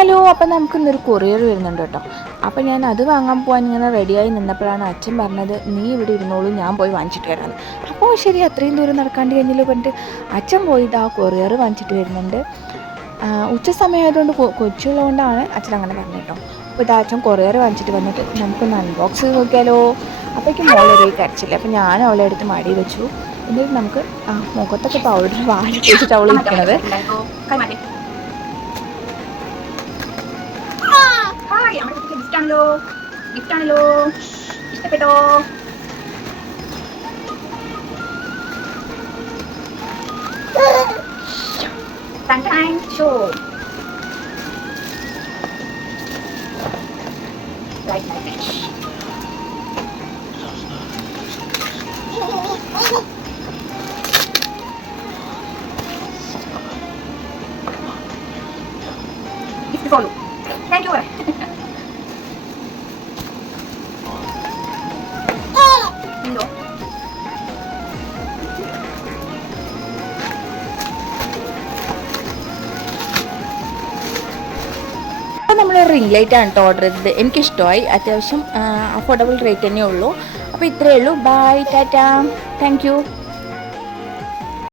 Hello, അപ്പം നമുക്കിന്നൊരു courier വരുന്നുണ്ട് കേട്ടോ. അപ്പം ഞാൻ അത് വാങ്ങാൻ പോകാൻ ഇങ്ങനെ റെഡിയായി നിന്നപ്പോഴാണ് അച്ഛൻ പറഞ്ഞത്, നീ ഇവിടെ ഇരുന്നോളൂ, ഞാൻ പോയി വാങ്ങിച്ചിട്ട് വരാമെന്ന്. അപ്പോൾ ശരി, അത്രയും ദൂരം നടക്കാണ്ട് കഴിഞ്ഞല്ലോ പറഞ്ഞിട്ട് അച്ഛൻ പോയി ഇതാ കൊറിയർ വാങ്ങിച്ചിട്ട് വരുന്നുണ്ട്. ഉച്ച സമയമായതുകൊണ്ട് കൊച്ചുള്ളതുകൊണ്ടാണ് അച്ഛൻ അങ്ങനെ പറഞ്ഞത് കേട്ടോ. അപ്പോൾ ഇതാ അച്ഛൻ കൊറിയർ വാങ്ങിച്ചിട്ട് വന്നിട്ട് നമുക്കൊന്ന് അൺബോക്സ് ചെയ്ത് നോക്കിയാലോ. അപ്പോഴേക്കും മോളൊരു കരച്ചില്ല. അപ്പം ഞാൻ അവളെ എടുത്ത് മടി വെച്ചു. എന്നിട്ട് നമുക്ക് മുഖത്തൊക്കെ പൗഡർ വാരി തേച്ചിട്ട് അവൾ ഇരിക്കണത്. ഗിഫ്റ്റാണല്ലോ ഇഷ്ടപ്പെട്ടോ? Show gift for you. Thank you. അപ്പോൾ നമ്മൾ റിംഗ് ലൈറ്റാണ് കേട്ടോ ഓർഡർ ചെയ്തത്. എനിക്കിഷ്ടമായി, അത്യാവശ്യം അഫോർഡബിൾ റേറ്റ് തന്നെ ഉള്ളൂ. അപ്പോൾ ഇത്രയേ ഉള്ളൂ. Bye, tata, thank U.